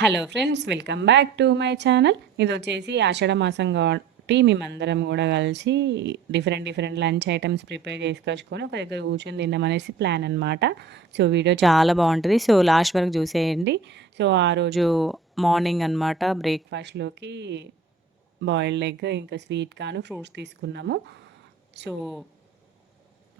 Hello friends, welcome back to my channel. ఇది వచ్చేసి ఆషాఢ మాసం కాబట్టి మేమందరం కూడా కలిసి different different lunch items prepare చేసుకొచ్చుకొని ఒక దగ్గర కూర్చొని తిన్నామనేసి ప్లాన్ అనమాట. సో వీడియో చాలా బాగుంటుంది, సో లాస్ట్ వరకు చూసేయండి. సో ఆ రోజు మార్నింగ్ అనమాట బ్రేక్ఫాస్ట్లోకి బాయిల్డ్ ఎగ్ ఇంకా స్వీట్ కార్న్ ఫ్రూట్స్ తీసుకున్నాము. సో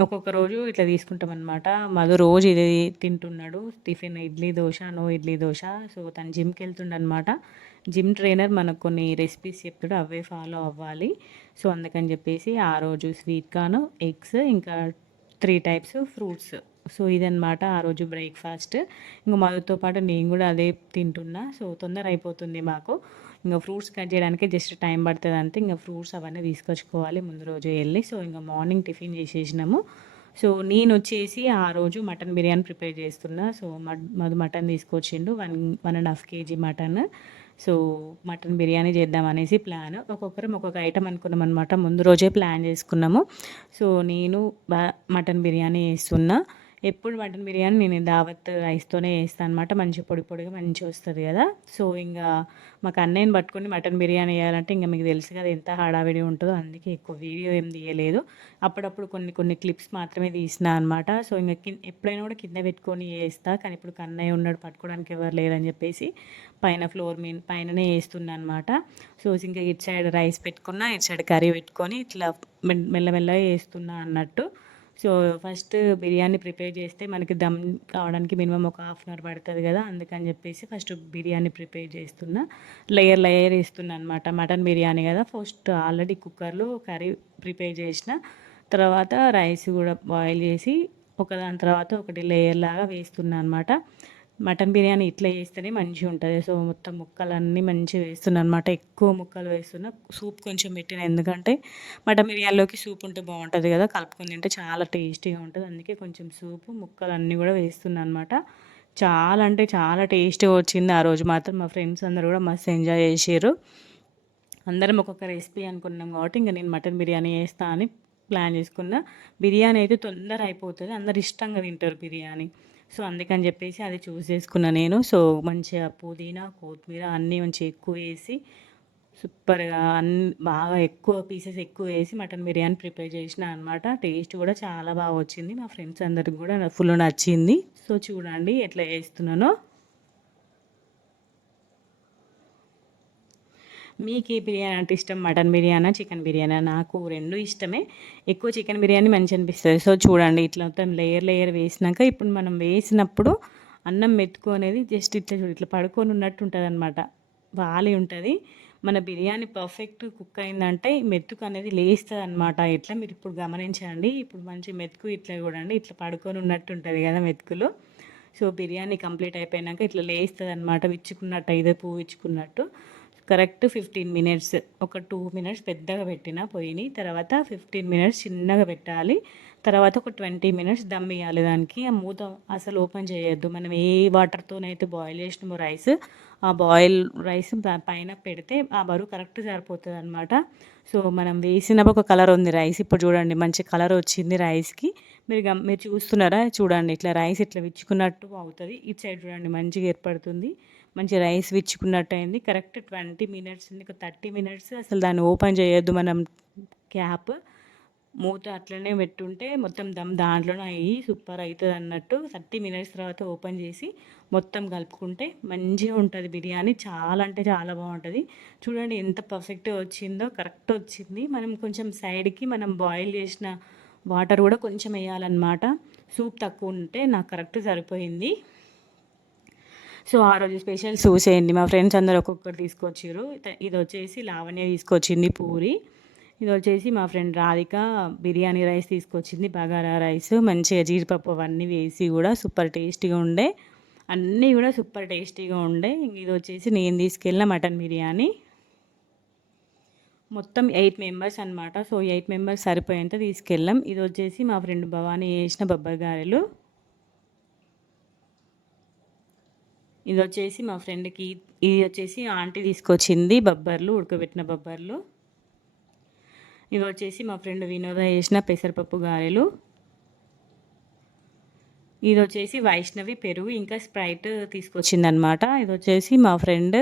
ఒక్కొక్క రోజు ఇట్లా తీసుకుంటామన్నమాట. మధు రోజు ఇది తింటున్నాడు tiffin, idli dosa, no idli dosa. So తను జిమ్కి వెళ్తుండనమాట. జిమ్ ట్రైనర్ మనకు కొన్ని రెసిపీస్ చెప్తాడు, అవే ఫాలో అవ్వాలి. సో అందుకని చెప్పేసి ఆ రోజు స్వీట్ కార్న్, ఎగ్స్ ఇంకా 3 టైప్స్ ఫ్రూట్స్. సో ఇదనమాట ఆ రోజు బ్రేక్ఫాస్ట్. ఇంకా మధుతో పాటు నేను కూడా అదే తింటున్నా. సో తొందర అయిపోతుంది మాకు. ఇంకా ఫ్రూట్స్ కట్ చేయడానికి జస్ట్ టైం పడుతుంది అంతే. ఇంకా ఫ్రూట్స్ అవన్నీ తీసుకొచ్చుకోవాలి ముందు రోజు వెళ్ళి. సో ఇంకా మార్నింగ్ టిఫిన్ చేసేసినాము. సో నేను వచ్చేసి ఆ రోజు మటన్ బిర్యానీ ప్రిపేర్ చేస్తున్నా. సో మధు మటన్ తీసుకొచ్చిండు 1.5 KG mutton. So mutton biryani చేద్దాం అనేసి ప్లాన్. ఒక్కొక్కరం ఒక్కొక్క ఐటమ్ అనుకున్నాం అనమాట. ముందు రోజే ప్లాన్ చేసుకున్నాము. సో నేను మటన్ బిర్యానీ వేస్తున్నా. ఎప్పుడు మటన్ బిర్యానీ నేను దావత్ రైస్తోనే వేస్తాను అనమాట. మంచి పొడి పొడిగా మంచిగా వస్తుంది కదా. సో ఇంకా మాకు అన్నయ్యని పట్టుకొని మటన్ బిర్యానీ వేయాలంటే ఇంకా మీకు తెలుసు కదా ఎంత హడావిడి ఉంటుందో. అందుకే ఎక్కువ వీడియో ఏం తీయలేదు. అప్పుడప్పుడు కొన్ని కొన్ని క్లిప్స్ మాత్రమే తీసిన అనమాట. సో ఇంకా ఎప్పుడైనా కూడా కింద పెట్టుకొని వేస్తా. కానీ ఇప్పుడు కన్నయ్య ఉన్నాడు, పట్టుకోవడానికి ఎవరు లేరని చెప్పేసి పైన ఫ్లోర్ మీద పైననే వేస్తున్నా అనమాట. సో ఇంకా ఇటు సైడ్ రైస్ పెట్టుకున్నా, ఇటు సైడ్ కర్రీ పెట్టుకొని ఇట్లా మెల్లమెల్లగా వేస్తున్నా అన్నట్టు. సో ఫస్ట్ బిర్యానీ ప్రిపేర్ చేస్తే మనకి దమ్ కావడానికి మినిమం ఒక హాఫ్ అన్ అవర్ పడుతుంది కదా. అందుకని చెప్పేసి ఫస్ట్ బిర్యానీ ప్రిపేర్ చేస్తున్నా. లేయర్ లేయర్ వేస్తున్నా అనమాట. మటన్ బిర్యానీ కదా, ఫస్ట్ ఆల్రెడీ కుక్కర్లో కర్రీ ప్రిపేర్ చేసిన తర్వాత రైస్ కూడా బాయిల్ చేసి ఒకదాని తర్వాత ఒకటి లేయర్ లాగా వేస్తున్నా అనమాట. మటన్ బిర్యానీ ఇట్లా చేస్తేనే మంచిగా ఉంటుంది. సో మొత్తం ముక్కలన్నీ మంచిగా వేస్తున్నా అనమాట. ఎక్కువ ముక్కలు వేస్తున్నా. సూప్ కొంచెం పెట్టిన, ఎందుకంటే మటన్ బిర్యానీలోకి సూప్ ఉంటే బాగుంటుంది కదా, కలుపుకొని తింటే చాలా టేస్టీగా ఉంటుంది. అందుకే కొంచెం సూపు ముక్కలన్నీ కూడా వేస్తున్నా అనమాట. చాలా అంటే చాలా టేస్టీగా వచ్చింది ఆ రోజు మాత్రం. మా ఫ్రెండ్స్ అందరూ కూడా మస్తు ఎంజాయ్ చేసారు. అందరం ఒక్కొక్క రెసిపీ అనుకున్నాం కాబట్టి ఇంకా నేను మటన్ బిర్యానీ వేస్తా అని ప్లాన్ చేసుకున్నా. బిర్యానీ అయితే తొందర అయిపోతుంది, అందరు ఇష్టంగా తింటారు బిర్యానీ. సో అందుకని చెప్పేసి అది చూస్ చేసుకున్నా నేను. సో మంచిగా పుదీనా, కొత్తిమీర అన్నీ మంచిగా ఎక్కువ వేసి సూపర్గా బాగా ఎక్కువ పీసెస్ ఎక్కువ వేసి మటన్ బిర్యానీ ప్రిపేర్ చేసిన అనమాట. టేస్ట్ కూడా చాలా బాగా వచ్చింది. మా ఫ్రెండ్స్ అందరికి కూడా ఫుల్ నచ్చింది. సో చూడండి ఎట్లా చేస్తున్నానో. మీకు ఏ బిర్యానీ అంటే ఇష్టం, మటన్ బిర్యానా చికెన్ బిర్యానా? నాకు రెండు ఇష్టమే. ఎక్కువ చికెన్ బిర్యానీ మంచి అనిపిస్తుంది. సో చూడండి ఇట్లా మొత్తం లేయర్ లేయర్ వేసినాక ఇప్పుడు మనం వేసినప్పుడు అన్నం మెతుకు అనేది జస్ట్ ఇట్లా ఇట్లా పడుకొని ఉన్నట్టు ఉంటుంది అనమాట. వాలి ఉంటుంది. మన బిర్యానీ పర్ఫెక్ట్ కుక్ అయిందంటే మెతుకు అనేది లేస్తుంది అనమాట. ఇట్లా మీరు ఇప్పుడు గమనించండి. ఇప్పుడు మంచి మెతుకు ఇట్లా చూడండి, ఇట్లా పడుకొని ఉన్నట్టు ఉంటుంది కదా మెతుకులు. సో బిర్యానీ కంప్లీట్ అయిపోయాక ఇట్లా లేస్తుంది అనమాట, విచ్చుకున్నట్టు, ఐదో పువ్వు విచ్చుకున్నట్టు. కరెక్ట్ 15 మినిట్స్, ఒక 2 మినిట్స్ పెద్దగా పెట్టిన పొయ్యిని, తర్వాత 15 మినిట్స్ చిన్నగా పెట్టాలి. తర్వాత ఒక 20 మినిట్స్ దమ్ ఇవ్వాలి దానికి. ఆ మూత అసలు ఓపెన్ చేయొద్దు. మనం ఏ వాటర్తోనైతే బాయిల్ చేసినామో రైస్, ఆ బాయిల్ రైస్ పైన పెడితే ఆ బరువు కరెక్ట్ సరిపోతుంది అనమాట. సో మనం వేసినప్పుడు ఒక కలర్ ఉంది రైస్, ఇప్పుడు చూడండి మంచి కలర్ వచ్చింది రైస్కి. మీరు చూస్తున్నారా? చూడండి ఇట్లా రైస్ ఇట్లా విచ్చుకున్నట్టు అవుతుంది. ఇటు సైడ్ చూడండి మంచిగా ఏర్పడుతుంది, మంచి రైస్ విచ్చుకున్నట్టు అయింది. కరెక్ట్ 20 మినిట్స్, ఒక 30 మినిట్స్ అసలు దాన్ని ఓపెన్ చేయొద్దు మనం. క్యాప్ మూత అట్లనే పెట్టుంటే మొత్తం దమ్ దాంట్లోనే అయ్యి సూపర్ అవుతుంది అన్నట్టు. 30 మినిట్స్ తర్వాత ఓపెన్ చేసి మొత్తం కలుపుకుంటే మంచిగా ఉంటుంది బిర్యానీ. చాలా అంటే చాలా బాగుంటుంది. చూడండి ఎంత పర్ఫెక్ట్గా వచ్చిందో, కరెక్ట్ వచ్చింది. మనం కొంచెం సైడ్కి మనం బాయిల్ చేసిన వాటర్ కూడా కొంచెం వేయాలన్నమాట. సూప్ తక్కువ ఉంటే నాకు కరెక్ట్ సరిపోయింది. సో ఆ రోజు స్పెషల్ చూసేయండి. మా ఫ్రెండ్స్ అందరూ ఒక్కొక్కటి తీసుకొచ్చారు. ఇది వచ్చేసి లావణ్య తీసుకొచ్చింది పూరి. ఇది వచ్చేసి మా ఫ్రెండ్ రాధిక బిర్యానీ రైస్ తీసుకొచ్చింది, బగారా రైస్. మంచిగా జీడిపప్పు అవన్నీ వేసి కూడా సూపర్ టేస్టీగా ఉండే, అన్నీ కూడా సూపర్ టేస్టీగా ఉండే. ఇది వచ్చేసి నేను తీసుకెళ్ళిన మటన్ బిర్యానీ. మొత్తం 8 మెంబర్స్ అనమాట. సో 8 మెంబర్స్ సరిపోయేంత తీసుకెళ్ళాం. ఇది వచ్చేసి మా ఫ్రెండ్ భవానీ వేసిన బొబ్బరి గారెలు. ఇది వచ్చేసి మా ఫ్రెండ్కి, ఇది వచ్చేసి ఆంటీ తీసుకొచ్చింది బొబ్బర్లు, ఉడకబెట్టిన బొబ్బర్లు. ఇది వచ్చేసి మా ఫ్రెండ్ వినోద చేసిన పెసరపప్పు గారెలు. ఇది వచ్చేసి వైష్ణవి పెరుగు ఇంకా స్ప్రైట్ తీసుకొచ్చిందనమాట. ఇది వచ్చేసి మా ఫ్రెండ్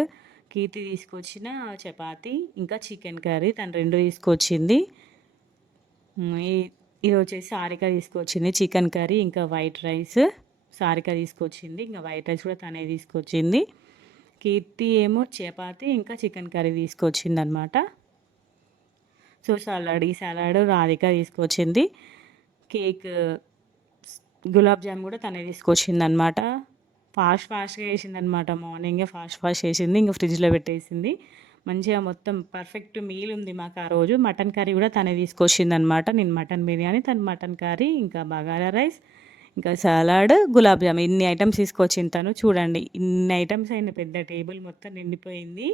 కీర్తి తీసుకొచ్చిన చపాతి ఇంకా చికెన్ కర్రీ తను 2 తీసుకొచ్చింది. ఇది వచ్చేసి సారిక తీసుకొచ్చింది చికెన్ కర్రీ ఇంకా వైట్ రైస్. సారిక తీసుకొచ్చింది ఇంకా వైట్ రైస్ కూడా తనే తీసుకొచ్చింది. కీర్తి ఏమో చపాతి ఇంకా చికెన్ కర్రీ తీసుకొచ్చిందనమాట. సో ఈ సలాడ్ రాధిక తీసుకొచ్చింది. కేక్ గులాబ్ జామ్ కూడా తనే తీసుకొచ్చిందనమాట. ఫాస్ట్గా చేసిందనమాట. మార్నింగే ఫాస్ట్ చేసింది. ఇంకా ఫ్రిడ్జ్లో పెట్టేసింది. మంచిగా మొత్తం పర్ఫెక్ట్ మీల్ ఉంది మాకు ఆ రోజు. మటన్ కర్రీ కూడా తనే తీసుకొచ్చిందనమాట. నేను మటన్ బిర్యానీ, తను మటన్ కర్రీ ఇంకా బగారా రైస్ ఇంకా సలాడ్ గులాబ్ జామ్ ఇన్ని ఐటమ్స్ తీసుకొచ్చింది తను. చూడండి ఇన్ని ఐటమ్స్ అయిన పెద్ద టేబుల్ మొత్తం నిండిపోయింది.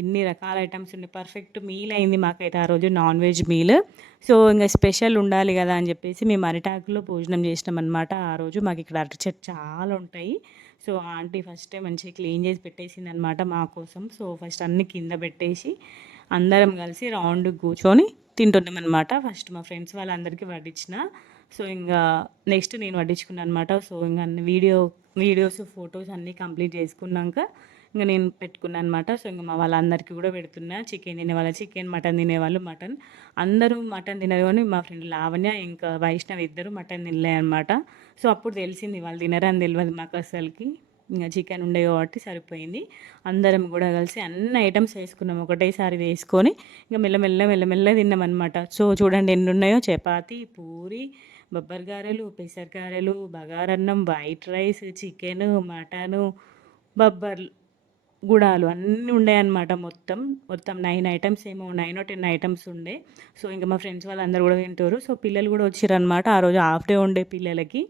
ఇన్ని రకాల ఐటమ్స్ ఉన్నాయి. పర్ఫెక్ట్ మీల్ అయింది మాకైతే ఆ రోజు నాన్ వెజ్ మీల్. సో ఇంకా స్పెషల్ ఉండాలి కదా అని చెప్పేసి మేము అరిటాకులో భోజనం చేసినాం అనమాట. ఆ రోజు మాకు ఇక్కడ అరటి చెట్టు చాలా ఉంటాయి. సో ఆంటీ ఫస్టే మంచిగా క్లీన్ చేసి పెట్టేసింది అనమాట మా కోసం. సో ఫస్ట్ అన్ని కింద పెట్టేసి అందరం కలిసి రౌండ్ కూర్చొని తింటున్నాం అనమాట. ఫస్ట్ మా ఫ్రెండ్స్ వాళ్ళందరికీ వడ్డించిన. సో ఇంకా నెక్స్ట్ నేను వడ్డించుకున్నాను అనమాట. సో ఇంకా వీడియోస్ ఫొటోస్ అన్నీ కంప్లీట్ చేసుకున్నాక ఇంకా నేను పెట్టుకున్నాను అనమాట. సో ఇంకా మా వాళ్ళందరికీ కూడా పెడుతున్నా. చికెన్ తినేవాళ్ళు చికెన్, మటన్ తినేవాళ్ళు మటన్. అందరూ మటన్ తినరు కానీ మా ఫ్రెండ్ లావణ్య ఇంకా వైష్ణవ్ ఇద్దరు మటన్ తినలే అనమాట. సో అప్పుడు తెలిసింది వాళ్ళు తినరని తెలియదు మాకు అసలుకి. ఇంకా చికెన్ ఉండే కాబట్టి సరిపోయింది. అందరం కూడా కలిసి అన్ని ఐటమ్స్ వేసుకున్నాం. ఒకటేసారి వేసుకొని ఇంకా మెల్లమెల్ల తిన్నామన్నమాట. సో చూడండి ఎన్ని ఉన్నాయో. చపాతి, పూరి, బొబ్బరి గారెలు, పెసర గారెలు, బగారన్నం, వైట్ రైస్, చికెను, మటను, బొబ్బర్లు, గుడాలు అన్నీ ఉండే అనమాట. మొత్తం 9 ఐటమ్స్ ఏమో 9 or 10 ఐటమ్స్ ఉండే. సో ఇంకా మా ఫ్రెండ్స్ వాళ్ళందరూ కూడా తింటారు. సో పిల్లలు కూడా వచ్చారనమాట. ఆ రోజు హాఫ్ డే ఉండే పిల్లలకి.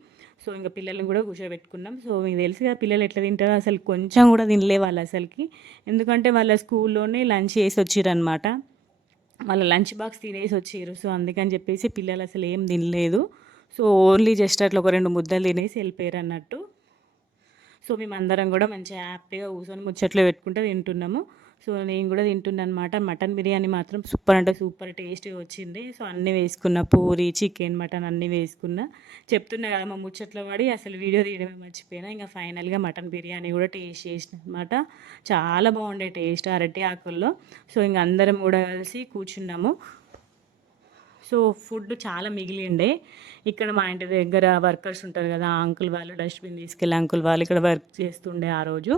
సో ఇంకా పిల్లల్ని కూడా కూర్చోబెట్టుకున్నాం. సో మీకు తెలుసు కదా పిల్లలు ఎట్లా తింటారో. అసలు కొంచెం కూడా తినలే వాళ్ళు అసలుకి. ఎందుకంటే వాళ్ళ స్కూల్లోనే లంచ్ చేసి వచ్చిరనమాట. వాళ్ళ లంచ్ బాక్స్ తినేసి వచ్చారు. సో అందుకని చెప్పేసి పిల్లలు అసలు ఏం తినలేదు. సో ఓన్లీ జస్ట్ అట్లా ఒక 2 ముద్దలు తినేసి వెళ్ళిపోయారు అన్నట్టు. సో మేమందరం కూడా మంచిగా హ్యాపీగా కూర్చొని ముచ్చట్లు పెట్టుకుంటూ తింటున్నాము. సో నేను కూడా తింటున్నాను అనమాట. మటన్ బిర్యానీ మాత్రం సూపర్ అంటే సూపర్ టేస్టీ వచ్చింది. సో అన్నీ వేసుకున్న, పూరి, చికెన్, మటన్ అన్నీ వేసుకున్నా. చెప్తున్నా కదా మా ముచ్చట్లో పడి అసలు వీడియో తీయడమే మర్చిపోయినా. ఇంకా ఫైనల్గా మటన్ బిర్యానీ కూడా టేస్ట్ చేసిన అనమాట. చాలా బాగుండే టేస్ట్ అరటి ఆకుల్లో. సో ఇంక అందరం కూడా కలిసి కూర్చున్నాము. సో ఫుడ్ చాలా మిగిలిండే. ఇక్కడ మా ఇంటి దగ్గర వర్కర్స్ ఉంటారు కదా, అంకుల్ వాళ్ళు డస్ట్బిన్ తీసుకెళ్ళి అంకుల్ వాళ్ళు ఇక్కడ వర్క్ చేస్తుండే ఆ రోజు.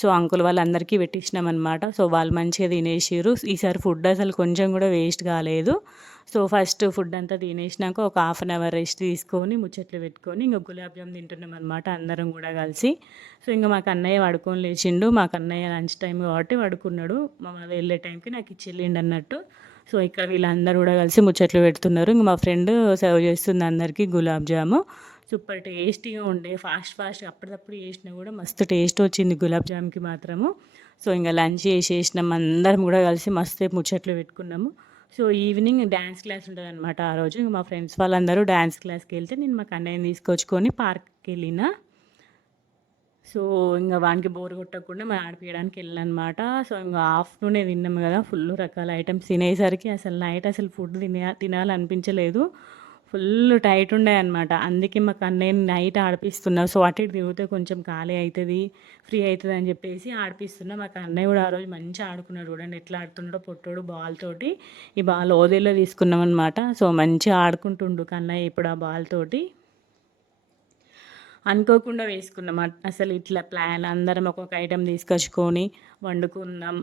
సో అంకుల్ వాళ్ళందరికీ పెట్టించినాం అనమాట. సో వాళ్ళు మంచిగా తినేసారు. ఈసారి ఫుడ్ అసలు కొంచెం కూడా వేస్ట్ కాలేదు. సో ఫస్ట్ ఫుడ్ అంతా తినేసినాక ఒక 1/2 hour రెస్ట్ తీసుకొని ముచ్చట్లు పెట్టుకొని ఇంకా గులాబ్ జామ్ తింటున్నాం అనమాట అందరం కూడా కలిసి. సో ఇంకా మాకు అన్నయ్య పడుకొని లేచిండు. మాకు అన్నయ్య లంచ్ టైం కాబట్టి పడుకున్నాడు. మా వెళ్ళే టైంకి నాకు ఇచ్చెళ్ళిండు అన్నట్టు. సో ఇక్కడ వీళ్ళందరూ కూడా కలిసి ముచ్చట్లు పెడుతున్నారు. ఇంక మా ఫ్రెండ్ సర్వ్ చేస్తుంది అందరికీ గులాబ్ జాము. సూపర్ టేస్టీగా ఉండే. ఫాస్ట్ అప్పటికప్పుడు చేసినా కూడా మస్తు టేస్ట్ వచ్చింది గులాబ్ జామ్కి మాత్రము. సో ఇంకా లంచ్ చేసేసినాం అందరం కూడా కలిసి మస్తు ముచ్చట్లు పెట్టుకున్నాము. సో ఈవినింగ్ డ్యాన్స్ క్లాస్ ఉంటుంది అనమాట ఆ రోజు. ఇంక మా ఫ్రెండ్స్ వాళ్ళందరూ డ్యాన్స్ క్లాస్కి వెళ్తే నేను మా కన్నయ్యని తీసుకొచ్చుకొని పార్క్కి వెళ్ళిన. సో ఇంకా వానికి బోర్ కొట్టకుండా మనం ఆడిపియడానికి వెళ్ళానమాట. సో ఇంకా ఆఫ్టర్నూనే తిన్నాము కదా, ఫుల్ రకాల ఐటమ్స్ తినేసరికి అసలు నైట్ అసలు ఫుడ్ తినాలనిపించలేదు. ఫుల్ టైట్ ఉండే అనమాట. అందుకే మాకు అన్నయ్య నైట్ ఆడిపిస్తున్నా. సో అటు ఇటు తిరిగితే కొంచెం ఖాళీ అవుతుంది, ఫ్రీ అవుతుంది అని చెప్పేసి ఆడిపిస్తున్నా. మాకు అన్నయ్య కూడా ఆ రోజు మంచిగా ఆడుకున్నాడు. చూడండి ఎట్లా ఆడుతున్నాడో పొట్టోడు బాల్ తోటి. ఈ బాల్ ఓదేలో తీసుకున్నాం అనమాట. సో మంచిగా ఆడుకుంటుండు కన్నయ్య ఇప్పుడు ఆ బాల్ తోటి. అనుకోకుండా వేసుకున్నాం. అసలు ఇట్లా ప్లాన్ అందరం ఒక్కొక్క ఐటెం తీసుకొచ్చుకొని వండుకున్నాం.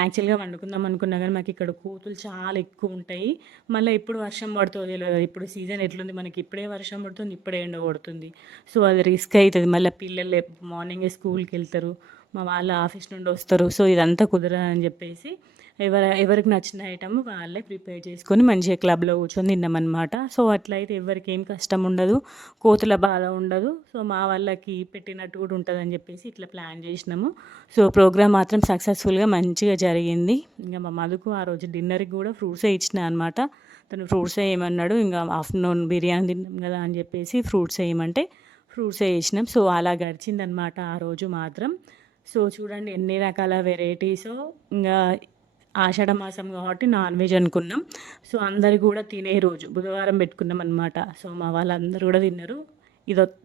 యాక్చువల్గా వండుకుందాం అనుకున్నా కానీ మాకు ఇక్కడ కోతులు చాలా ఎక్కువ ఉంటాయి. మళ్ళీ ఎప్పుడు వర్షం పడుతుందో తెలియదు. ఇప్పుడు సీజన్ ఎట్లుంది, మనకి ఇప్పుడే వర్షం పడుతుంది, ఇప్పుడే ఎండ కొడుతుంది. సో అది రిస్క్ అవుతుంది. మళ్ళీ పిల్లలు మార్నింగే స్కూల్కి వెళ్తారు, మా వాళ్ళ ఆఫీస్ నుండి వస్తారు. సో ఇదంతా కుదరదని చెప్పేసి ఎవరికి నచ్చిన ఐటమ్ వాళ్ళే ప్రిపేర్ చేసుకొని మంచిగా క్లబ్లో కూర్చొని తిన్నామన్నమాట. సో అట్లయితే ఎవరికి ఏం కష్టం ఉండదు, కోతుల బాధ ఉండదు. సో మా వాళ్ళకి పెట్టినట్టు కూడా ఉంటుందని చెప్పేసి ఇట్లా ప్లాన్ చేసినాము. సో ప్రోగ్రామ్ మాత్రం సక్సెస్ఫుల్గా మంచిగా జరిగింది. ఇంకా మా మధుకు ఆ రోజు డిన్నర్కి కూడా ఫ్రూట్సే ఇచ్చిన అనమాట. తను ఫ్రూట్స్ వేయమన్నాడు. ఇంకా ఆఫ్టర్నూన్ బిర్యానీ తిన్నాం కదా అని చెప్పేసి ఫ్రూట్స్ వేయమంటే ఫ్రూట్స్ వేసినాం. సో అలా గడిచిందనమాట ఆ రోజు మాత్రం. సో చూడండి ఎన్ని రకాల వెరైటీసో. ఇంకా ఆషాఢ మాసం కాబట్టి నాన్ వెజ్ అనుకున్నాం. సో అందరు కూడా తినే రోజు బుధవారం పెట్టుకున్నాం అనమాట. సో మా వాళ్ళందరూ కూడా తిన్నారు.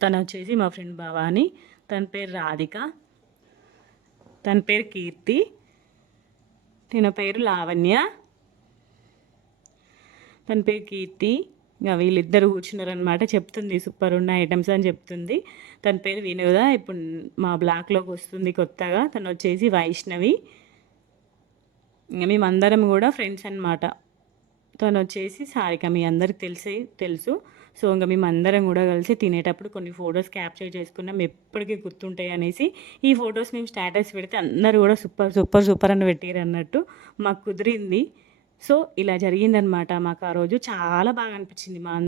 తను వచ్చేసి మా ఫ్రెండ్ భవాని, తన పేరు రాధిక, తన పేరు కీర్తి, తన పేరు లావణ్య, తన పేరు కీర్తి. ఇంకా వీళ్ళిద్దరు కూర్చున్నారనమాట. చెప్తుంది సూపర్ ఉన్న ఐటమ్స్ అని చెప్తుంది. తన పేరు వినోద, ఇప్పుడు మా బ్లాక్లోకి వస్తుంది కొత్తగా. తను వచ్చేసి వైష్ణవి. ఇంకా మేమందరం కూడా ఫ్రెండ్స్ అనమాట. తను వచ్చేసి సారిక, మీ అందరికి తెలుసు. సో ఇంకా మేమందరం కూడా కలిసి తినేటప్పుడు కొన్ని ఫొటోస్ క్యాప్చర్ చేసుకున్నాం, ఎప్పటికీ గుర్తుంటాయి అనేసి. ఈ ఫొటోస్ మేము స్టేటస్ పెడితే అందరూ కూడా సూపర్ సూపర్ సూపర్ అని పెట్టారు అన్నట్టు. మాకు కుదిరింది. సో ఇలా జరిగిందనమాట. మాకు ఆ రోజు చాలా బాగా అనిపించింది.